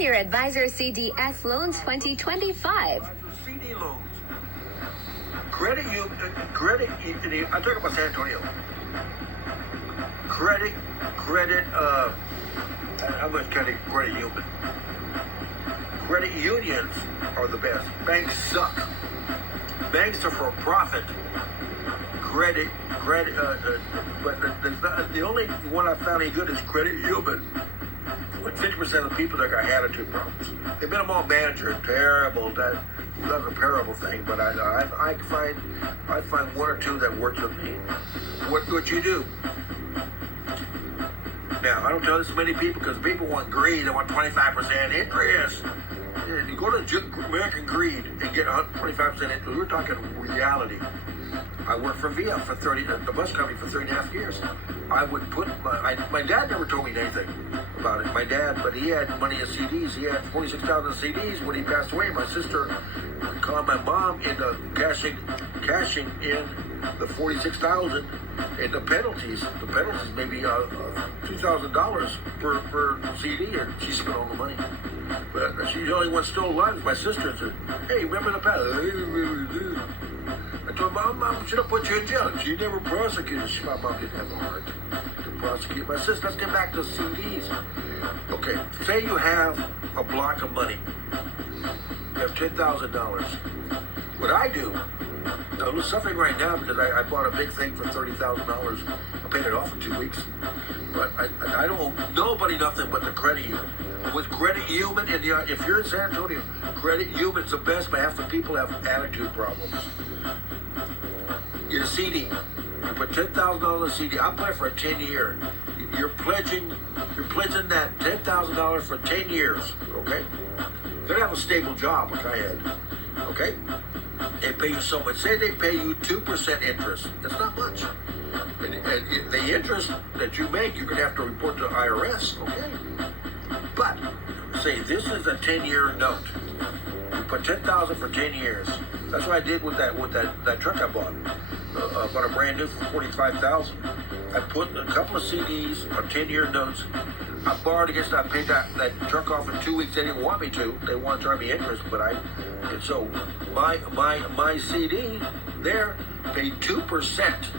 Senior Advisor CDS Loans 2025. CD loans. Credit union. I'm talking about San Antonio. I'm going to credit union. Credit unions are the best. Banks suck. Banks are for profit. But the only one I found any good is credit union. But 50% of the people there got attitude problems. They've been a mall manager, terrible. That's a terrible thing. But I find one or two that works with me. What you do? Now, I don't tell this to many people because people want greed. They want 25% interest. You go to American Greed and get 25% interest. We're talking reality. I worked for VIA for the bus company for 3.5 years. I would put my dad never told me anything about it. My dad, but he had money in CDs. He had 46,000 CDs when he passed away. My sister called my mom into cashing in the 46,000 and the penalties. The penalties maybe $2,000 per CD, and she spent all the money. But she's the only one still alive. My sister said, "Hey, remember the past?" I told Mom, should have put you in jail. She never prosecuted. My mom didn't have the heart to prosecute. My sister, let's get back to CDs. Okay, say you have a block of money. You have $10,000. What I do, I'm suffering right now because I bought a big thing for $30,000. I paid it off in 2 weeks. But I don't owe nobody nothing but the credit union. With credit union, if you're in San Antonio, credit union's the best, but half the people have attitude problems. Your CD, you put $10,000 CD. I play for a 10-year. You're pledging that $10,000 for 10 years. Okay, you're gonna have a stable job like I had. Okay, they pay you so much. Say they pay you 2% interest. That's not much. And the interest that you make, you're gonna have to report to IRS. Okay, but say this is a 10-year note. You put $10,000 for 10 years. That's what I did with that truck I bought. I bought a brand new for $45,000. I put a couple of CDs on 10-year notes. I borrowed against that. I paid that truck off in 2 weeks. They didn't want me to. They wanted to charge me interest, and so my CD there paid 2%.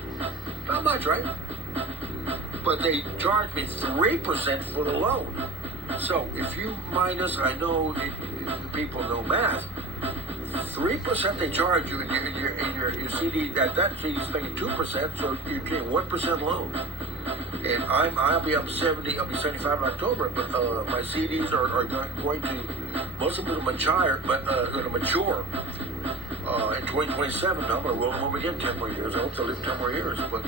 Not much, right? But they charged me 3% for the loan. So if you minus, I know people know math. 3% they charge you in your CD. That CD's making 2%, so you're getting 1% loan. And I'll be 75 in October. But my CDs are going to, most of them are mature, but going to mature in 2027. Now I'm going to roll them over again 10 more years. I hope to live 10 more years. But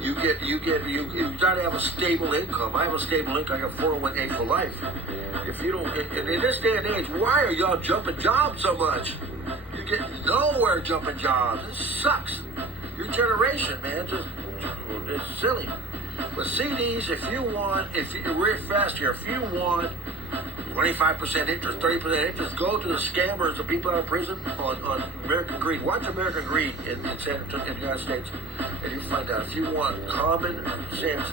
you got to have a stable income. I have a stable income. I got 401k for life. If you don't, in this day and age, why are y'all jumping jobs so much? You get nowhere jumping jobs. It sucks. Your generation, man, it's silly. But CDs, if you real fast here, if you want 25% interest, 30% interest, go to the scammers, the people out of prison on American Greed. Watch American Greed in San Antonio, in the United States, and you find out. If you want common sense,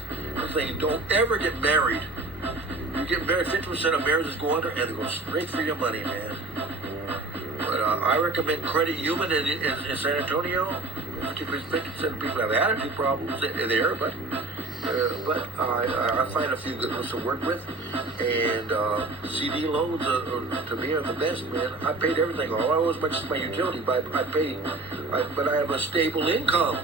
don't ever get married. You get married, 50% of marriages go under, and they go straight for your money, man. But I recommend credit union in San Antonio. 50% of people have attitude problems there, but I find a few good ones to work with. And CD loans, to me, are the best, man. I paid everything. All I owe is my utility, but I have a stable income.